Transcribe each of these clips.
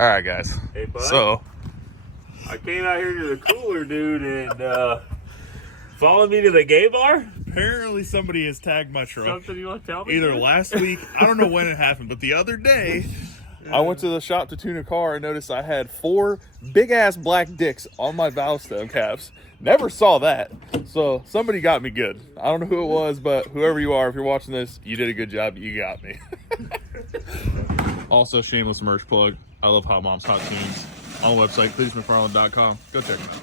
All right, guys. Hey, bud. So I came out here to the cooler, dude, and followed me to the gay bar. apparently somebody has tagged my truck. Something you want to tell me? Either dude? last week, I don't know when it happened, but the other day, I went to the shop to tune a car and noticed I had 4 big-ass black dicks on my valve stem caps. Never saw that. So somebody got me good. I don't know who it was, but whoever you are, if you're watching this, you did a good job. You got me. Also, shameless merch plug. I love Hot Moms Hot Tunes. On the website, cletusmcfarland.com. Go check them out.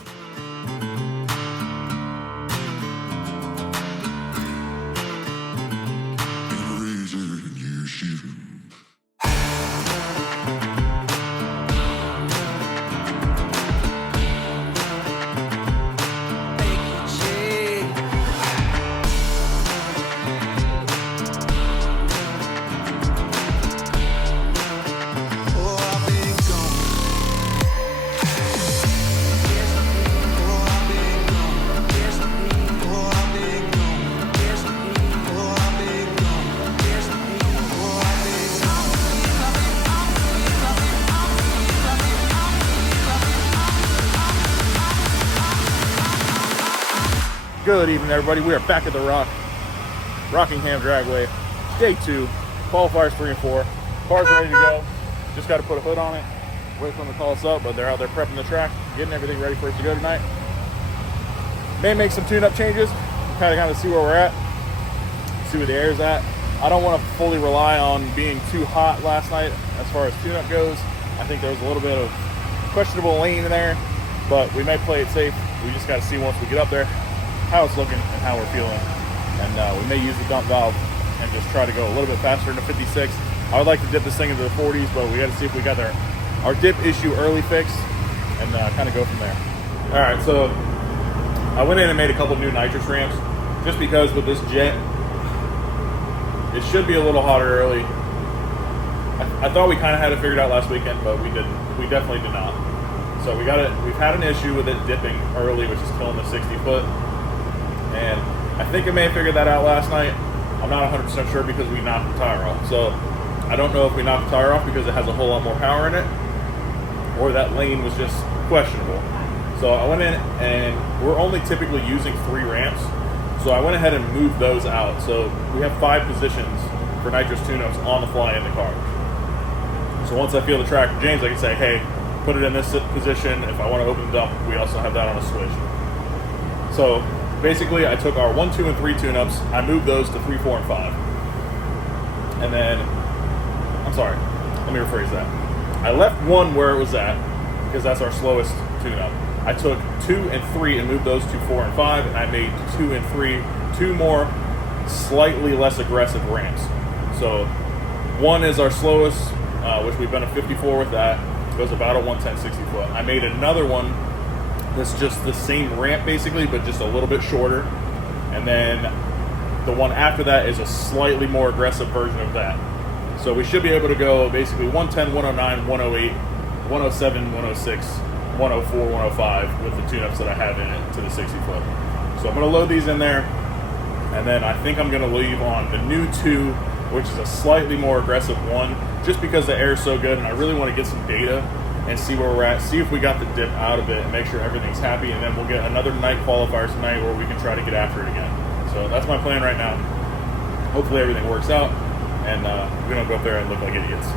Good evening, everybody. We are back at the Rockingham Dragway. Day 2, qualifiers 3 and 4. Car's ready to go. Just got to put a hood on it. Wait for them to call us up, but they're out there prepping the track, getting everything ready for us to go tonight. May make some tune-up changes, kind of see where we're at, see where the air's at. I don't want to fully rely on being too hot last night as far as tune-up goes. I think there was a little bit of questionable lane in there, but we may play it safe. We just got to see once we get up there how it's looking and how we're feeling, and we may use the dump valve and just try to go a little bit faster into 56. I would like to dip this thing into the 40s, but we got to see if we got our dip issue early fixed and kind of go from there. All right, so I went in and made a couple new nitrous ramps just because with this jet, it should be a little hotter early. I thought we kind of had it figured out last weekend, but we didn't. We definitely did not. So we've had an issue with it dipping early, which is killing the 60-foot. And I think I may have figured that out last night. I'm not 100% sure because we knocked the tire off. So I don't know if we knocked the tire off because it has a whole lot more power in it, or that lane was just questionable. So I went in, and we're only typically using 3 ramps. So I went ahead and moved those out. So we have 5 positions for nitrous tune-ups on the fly in the car. So once I feel the track from James, I can say, hey, put it in this position. If I want to open the dump, we also have that on a switch. So basically, I took our 1, 2, and 3 tune-ups. I moved those to 3, 4, and 5. And then, I'm sorry, let me rephrase that. I left 1 where it was at because that's our slowest tune-up. I took 2 and 3 and moved those to 4 and 5, and I made 2 and 3 2 more slightly less aggressive ramps. So 1 is our slowest, which we've been a 54 with that. It goes about a 110 60 foot. I made another one that's just the same ramp basically, but just a little bit shorter. And then the one after that is a slightly more aggressive version of that. So we should be able to go basically 110, 109, 108, 107, 106, 104, 105 with the tune-ups that I have in it to the 60 foot. So I'm going to load these in there, and then I think I'm going to leave on the new 2, which is a slightly more aggressive 1, just because the air is so good, and I really want to get some data and see where we're at, see if we got the dip out of it, and make sure everything's happy, and then we'll get another night qualifier tonight where we can try to get after it again. So that's my plan right now. Hopefully everything works out, and we don't go up there and look like idiots.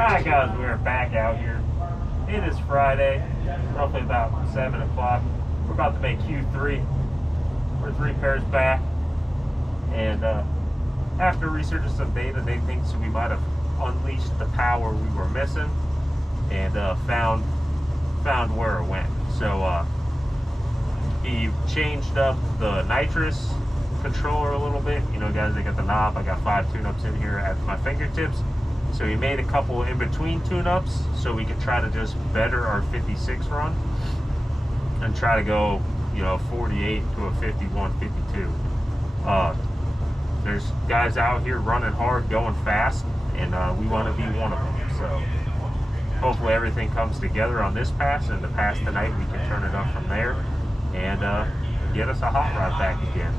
Alright guys, we're back out here. It is Friday, roughly about 7 o'clock. We're about to make Q3. We're 3 pairs back. And after researching some data, they think we might have unleashed the power we were missing and found where it went. So he changed up the nitrous controller a little bit. You know guys, I got the knob. I got 5 tune-ups in here at my fingertips. So he made a couple in between tune-ups so we could try to just better our 56 run and try to go, you know, 48 to a 51, 52. There's guys out here running hard, going fast, and we want to be one of them. So hopefully everything comes together on this pass, and the pass tonight we can turn it up from there and get us a hot rod back again.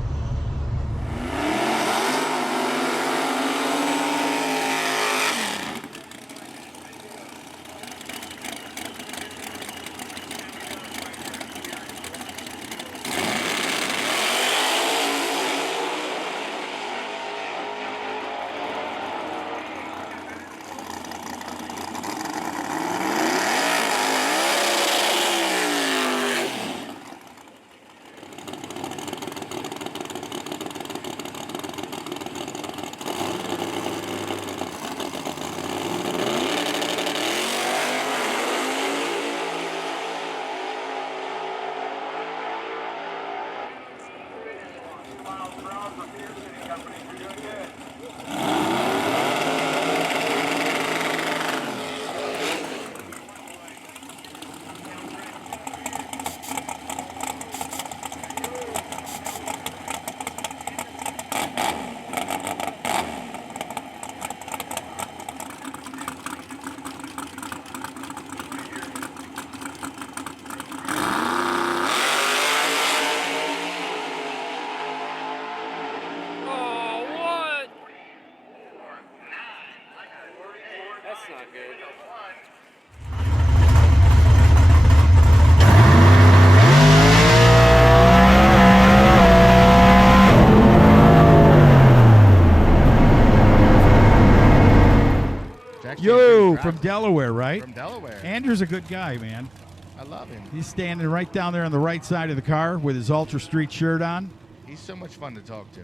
Yo, from Delaware, right? From Delaware. Andrew's a good guy, man. I love him. He's standing right down there on the right side of the car with his Ultra Street shirt on. He's so much fun to talk to.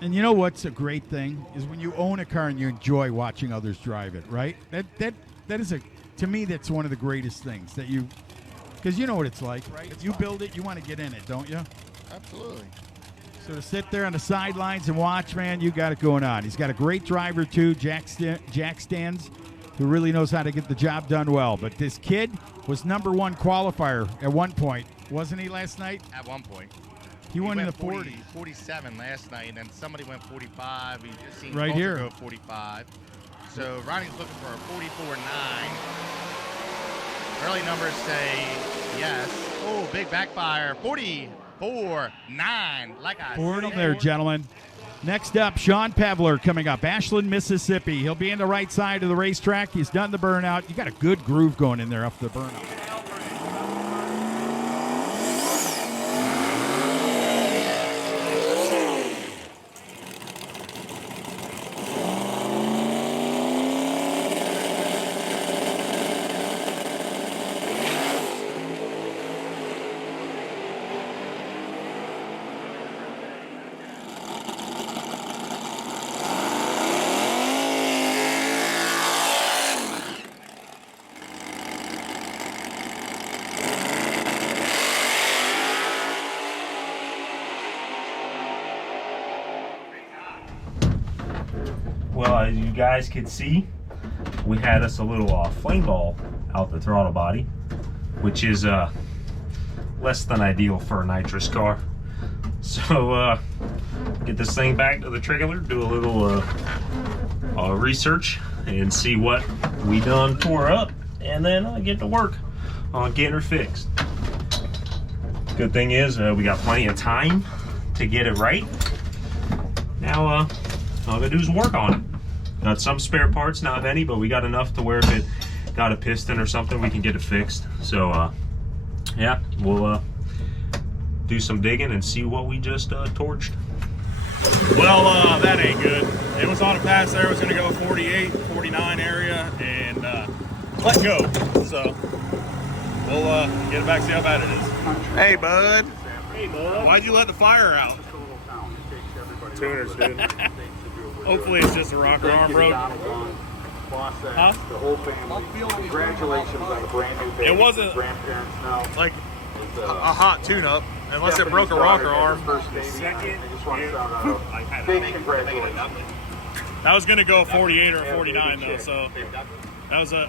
And you know what's a great thing is when you own a car and you enjoy watching others drive it, right? That is to me, that's one of the greatest things that you, because you know what it's like, right? If you build it, you want to get in it, don't you? Absolutely. So to sit there on the sidelines and watch, man, you got it going on. He's got a great driver too, Jack Stans, who really knows how to get the job done well. But this kid was #1 qualifier at one point, wasn't he, last night? At one point. He won in the 40s. 47 last night, and then somebody went 45. We just seen right Walter here go 45. So Ronnie's looking for a 44.9. Early numbers say yes. Oh, big backfire. 44.9. Like I Pouring said. them there, gentlemen. Next up, Sean Pevler coming up, Ashland, Mississippi. He'll be in the right side of the racetrack. He's done the burnout. You got a good groove going in there up the burnout. Well, as you guys could see, we had us a little flame ball out the throttle body, which is less than ideal for a nitrous car. So get this thing back to the trailer, do a little research and see what we done tore up, and then get to work on getting her fixed. Good thing is we got plenty of time to get it right. Now all I gotta do is work on it. Got some spare parts, not many, but we got enough to where if it got a piston or something, we can get it fixed. So yeah, we'll do some digging and see what we just torched. Well, that ain't good. It was on a pass there was going to go 48, 49 area and let go. So we'll get it back, see how bad it is. Hey, bud. Hey, bud. Why'd you let the fire out? Tuners, dude. Hopefully it's just a rocker arm broke. Huh? The whole family. Congratulations on the brand new baby. It wasn't grandparents now. like a hot tune-up, unless it broke a rocker arm. Second, Big congratulations. That was going to go a 48 or a 49 though, so that was a.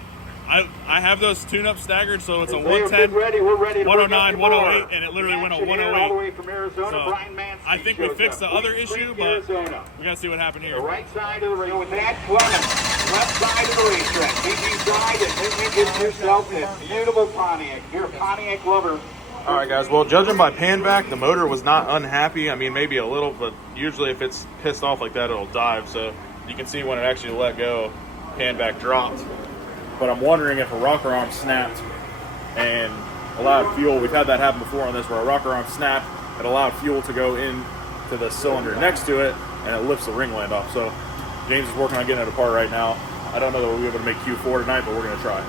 I have those tune-up staggered, so it's a 110, We're ready 109, 108, and it literally went a All the 108. way from Arizona, So Brian Manson I think we shows fixed the up. other Spring, issue, but Arizona. we got to see what happened The here. right side of the race. With that Clemens, left side of the racetrack. Easy side, and then you get yourself this beautiful Pontiac. You're a Pontiac lover. All right, guys. Well, judging by pan back, the motor was not unhappy. I mean, maybe a little, but usually if it's pissed off like that, it'll dive. So you can see when it actually let go, pan back dropped. But I'm wondering if a rocker arm snapped and allowed fuel. We've had that happen before on this, where a rocker arm snapped, it allowed fuel to go into the cylinder next to it, and it lifts the ringland off. So James is working on getting it apart right now. I don't know that we'll be able to make Q4 tonight, but we're going to try.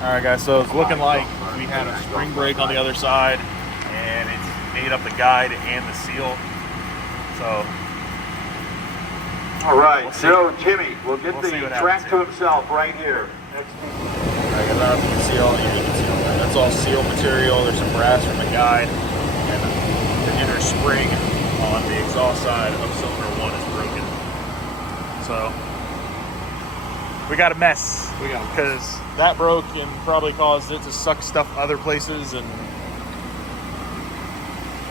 All right, guys, so it's looking like we had a spring brake on the other side, and it's made up the guide and the seal. So All right, We'll see. so Jimmy will get We'll the see what track happens to himself right here. Next I don't know if you can see all you can see all that. That's all seal material. There's some brass from the guide, and the inner spring on the exhaust side of cylinder 1 is broken. So we got a mess. Because that broke and probably caused it to suck stuff other places, and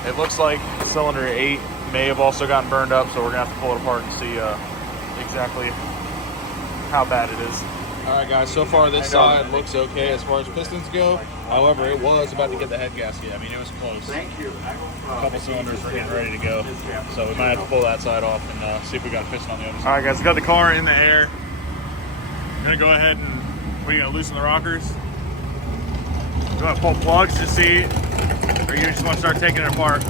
it looks like cylinder 8 may have also gotten burned up, so we're gonna have to pull it apart and see exactly how bad it is. All right, guys, so far this side looks okay as far as pistons go. However, it was about to get the head gasket. I mean, it was close. Thank you. A couple cylinders were getting ready to go, so we might have to pull that side off and see if we got a piston on the other side. All right, guys, we got the car in the air. I'm gonna go ahead and we're gonna loosen the rockers. You want to pull plugs to see, or you just want to start taking it apart?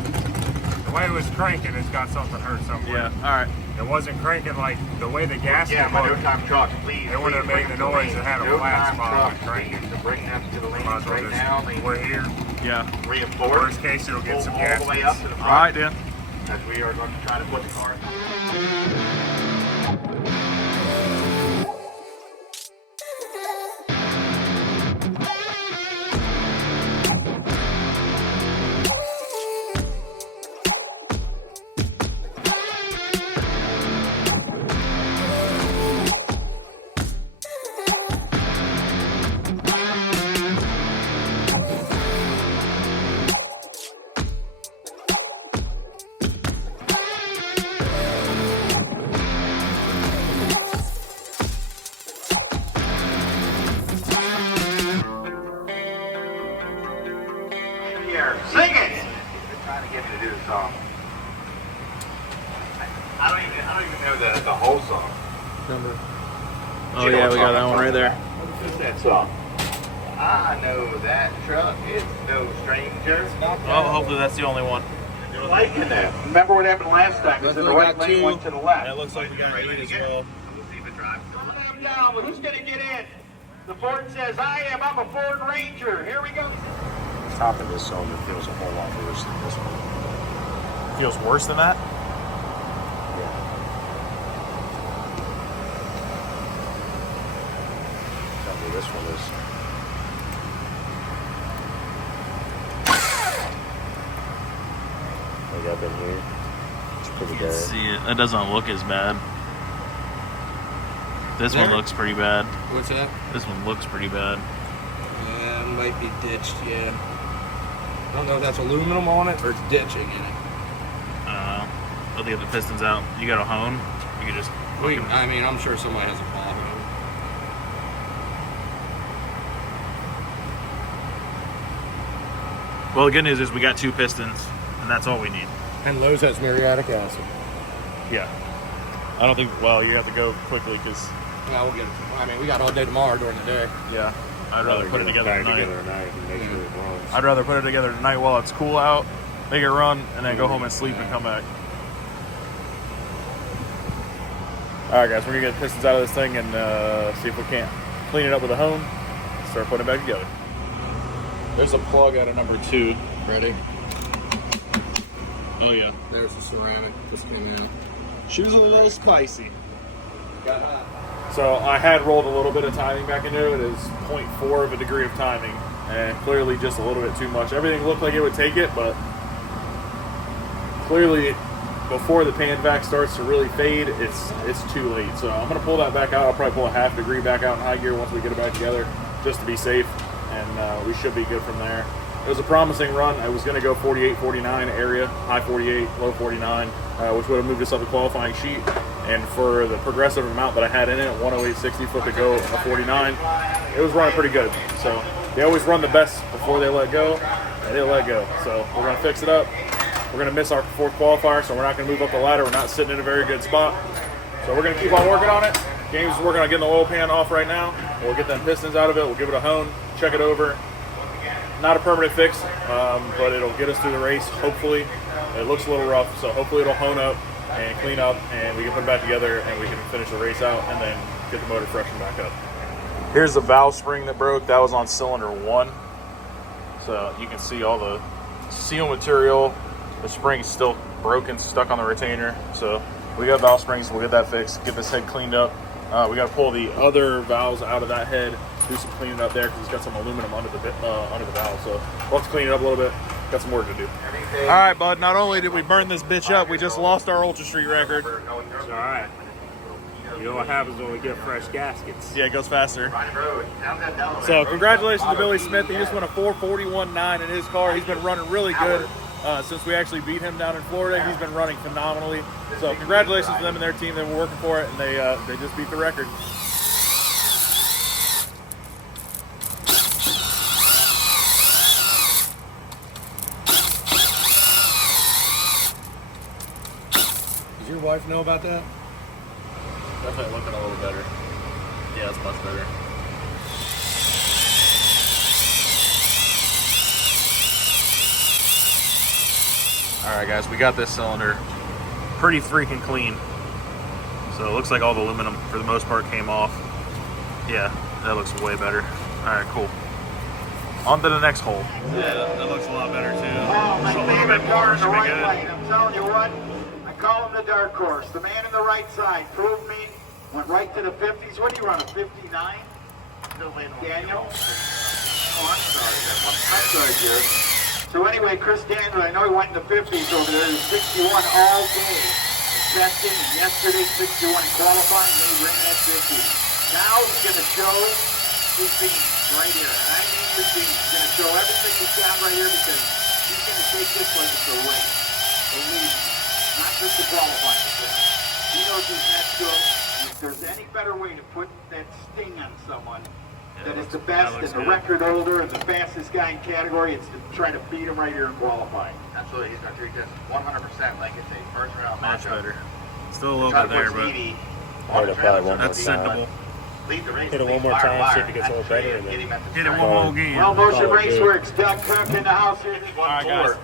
The way it was cranking, it's got something hurt somewhere. Yeah. All right. It wasn't cranking like the way the gasket Yeah, my looked. no-time truck, please. It wouldn't have made the noise. It had a flat spot when cranking. To bring them to the lanes Might as well right now. just, we're here. Yeah. Reinforce. Worst case, it'll get some All gas. the way up to the front. All right, Dan. As we are going to try to put the car. Sing it! They're trying to get me to do the song. I don't even know the whole song. Oh yeah, we got that one right there. What's that song? I know that truck is no stranger. Oh, hopefully that's the only one. You're liking that. Remember what happened last time? It's in the right lane, went to the left. It looks like we got 8 as well. We'll see if it drives. Come on down, but who's going to get in? The Ford says, I'm a Ford Ranger. Here we go. Top of this cylinder feels a whole lot worse than this one. Feels worse than that? This one is. Like up in here, it's pretty bad. See it. That doesn't look as bad. This one looks pretty bad. What's that? This one looks pretty bad. Yeah, it might be ditched, yeah. I don't know if that's aluminum on it or it's ditching in it. I'll get the pistons out. You got a hone? You can just. I mean, I'm sure somebody has a problem. Well, the good news is we got 2 pistons, and that's all we need. And Lowe's has muriatic acid. Yeah. I don't think. Well, you have to go quickly because. Yeah, we'll get it. I mean, we got all day tomorrow during the day. Yeah. I'd rather put it together tonight. and make sure it runs. I'd rather put it together tonight while it's cool out, make it run, and then go home and sleep and come back. All right, guys, we're gonna get the pistons out of this thing and see if we can't clean it up with a hone. Start putting it back together. There's a plug out of number 2. Ready? Oh yeah. There's the ceramic. Just came out. She was a little spicy. So I had rolled a little bit of timing back into it. It is 0.4 of a degree of timing, and clearly just a little bit too much. Everything looked like it would take it, but clearly before the pan vac starts to really fade, it's too late. So I'm gonna pull that back out. I'll probably pull a half degree back out in high gear once we get it back together, just to be safe, and we should be good from there. It was a promising run. I was gonna go 48, 49 area, high 48, low 49, which would have moved us up the qualifying sheet. And for the progressive amount that I had in it, 108.60 foot to go, a 49, it was running pretty good. So they always run the best before they let go, and they let go. So we're gonna fix it up. We're gonna miss our 4th qualifier, so we're not gonna move up the ladder. We're not sitting in a very good spot. So we're gonna keep on working on it. James is working on getting the oil pan off right now. We'll get them pistons out of it. We'll give it a hone, check it over. Not a permanent fix, but it'll get us through the race, hopefully. It looks a little rough, so hopefully it'll hone up and clean up, and we can put it back together, and we can finish the race out, and then get the motor freshened back up. Here's the valve spring that broke. That was on cylinder 1. So you can see all the seal material. The spring's still broken, stuck on the retainer. So we got valve springs. We'll get that fixed, get this head cleaned up. We got to pull the other valves out of that head, do some cleaning up there, because it's got some aluminum under the valve. So we'll have to clean it up a little bit. Got some work to do. All right, bud. Not only did we burn this bitch up, we just lost our Ultra Street record. It's all right. You know what happens when we get fresh gaskets. Yeah, it goes faster. So congratulations to Billy Smith. He just won a 441.9 in his car. He's been running really good since we actually beat him down in Florida. He's been running phenomenally. So congratulations to them and their team. They were working for it, and they just beat the record. Does your wife know about that? Definitely looking a little better. Yeah, it's much better. All right, guys, we got this cylinder pretty freaking clean. So it looks like all the aluminum, for the most part, came off. Yeah, that looks way better. All right, cool. On to the next hole. Yeah, that looks a lot better, too. Oh, my Just a little favorite bit car more in the should be right good. lane. I'm telling you what, I call him the dark horse. The man in the right side proved me. Went right to the 50s. What do you run, a 59? Daniel? Oh, I'm sorry, Jared. So anyway, Chris Daniel, I know he went in the 50s over there. He was 61 all day. Testing, and yesterday 61 in qualifying, and he ran at 50. Now he's going to show his beans right here. And I mean his beans. He's going to show everything he's got right here, because he's going to take this like it's a race. Believe me. Not just to qualify. He knows he's next to him. If there's any better way to put that sting on someone that is the best and the record holder and the fastest guy in category, it's to try to beat him right here in qualifying. Absolutely, he's going to treat this 100% like it's a first round Much matchup. better. Still a little bit there, but that's sendable. Hit it one more time, see if it gets a little better. And then Hit it one more again. Well, Motion Raceworks, Doug Cook in the house here. All right, guys.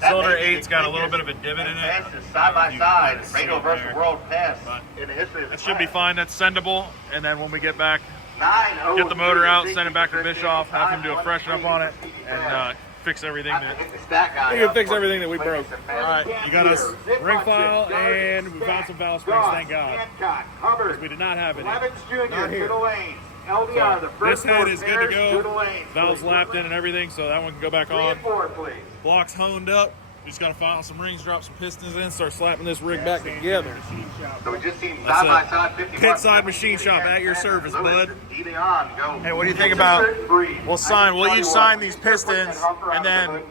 Cylinder 8's got a little bit of a divot in it. Side by side, Ringo versus World Pass in the history of the That should be fine. That's sendable. And then when we get back, 9-0. get the motor out, send it back to Bischoff, have him do a freshen up on it, and fix everything that he can fix everything that we broke. All right, you got us ring file, and we found some valve springs. Thank God. Hancock, Hubbard, We did not have any. Levins Jr. to the lanes. LDR, the This first head four is good pairs to the go. lanes. Valves Please. lapped in and everything, so that one can go back 3 on. and 4, please. Blocks honed up. We just got to file some rings, drop some pistons in, start slapping this rig back together. So we just seen That's side by it. side 50 Pit side machine shop at your service, bud. Go. Hey, what do you think about, we'll each sign these pistons, and then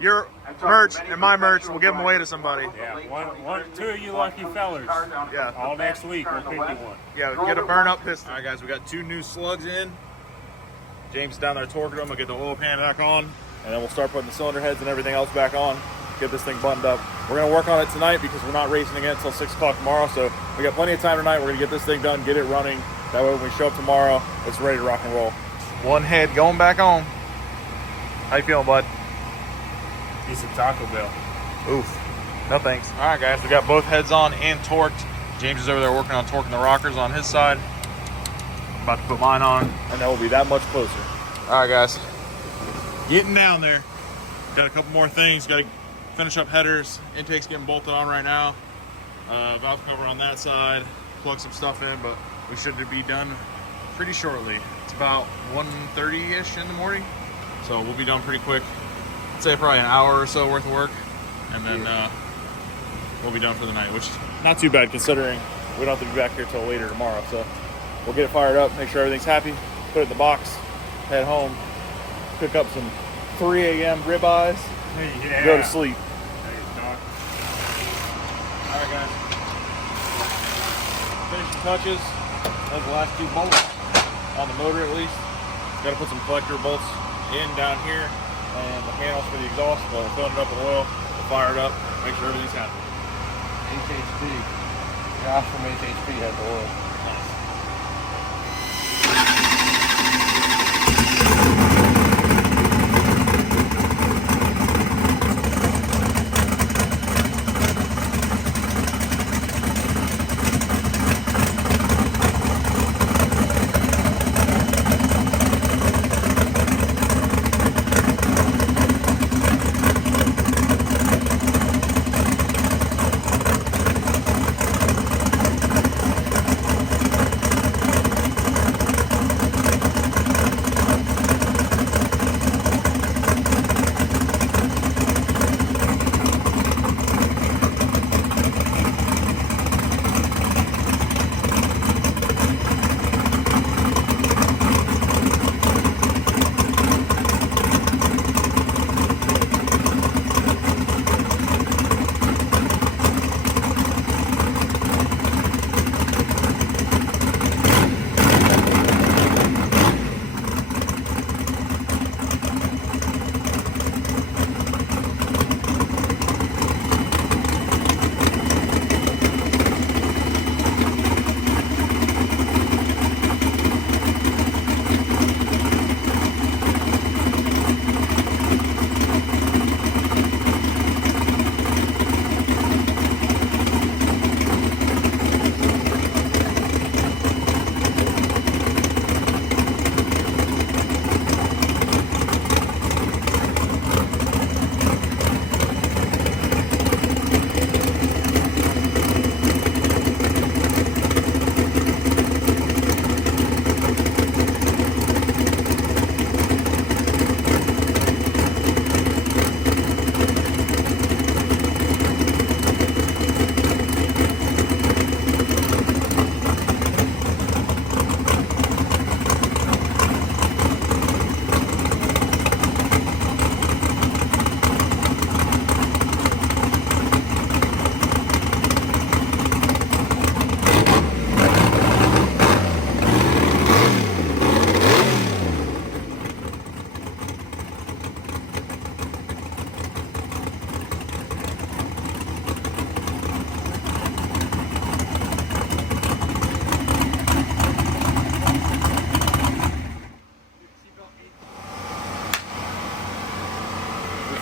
your merch and my merch, we'll give them away to somebody. yeah, two of you lucky fellers. Yeah. All next week, we'll pick you one. Yeah, we get a burn up piston. All right, guys, we got 2 new slugs in. James down there torquing them. I'll get the oil pan back on, and then we'll start putting the cylinder heads and everything else back on. Get this thing buttoned up. We're gonna work on it tonight because we're not racing again until 6 o'clock tomorrow. So we got plenty of time tonight. We're gonna get this thing done, get it running. That way when we show up tomorrow, it's ready to rock and roll. One head going back on. How you feeling, bud? Need some Taco Bell. Oof. No thanks. All right, guys, we got both heads on and torqued. James is over there working on torquing the rockers on his side. I'm about to put mine on, and then we'll be that much closer. All right, guys. Getting down there. Got a couple more things. Got to finish up headers. Intake's getting bolted on right now. Valve cover on that side. Plug some stuff in, but we should be done pretty shortly. It's about 1:30-ish in the morning, so we'll be done pretty quick. I'd say probably an hour or so worth of work, and then we'll be done for the night, which is not too bad considering we don't have to be back here till later tomorrow. So we'll get it fired up, make sure everything's happy, put it in the box, head home, cook up some 3 a.m. ribeyes, go to sleep. All right, guys. Finishing touches. Those are the last 2 bolts on the motor, at least. Got to put some collector bolts in down here and the handles for the exhaust. We'll fill it up with oil, we'll fire it up, make sure everything's happy. HHP. Josh from HHP had the oil. Nice.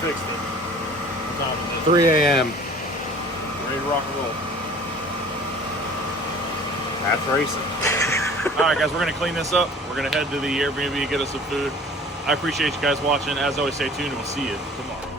Fixed it. What time is it? 3 a.m. Ready to rock and roll. That's racing. All right, guys, we're going to clean this up. We're going to head to the Airbnb to get us some food. I appreciate you guys watching. As always, stay tuned, and we'll see you tomorrow.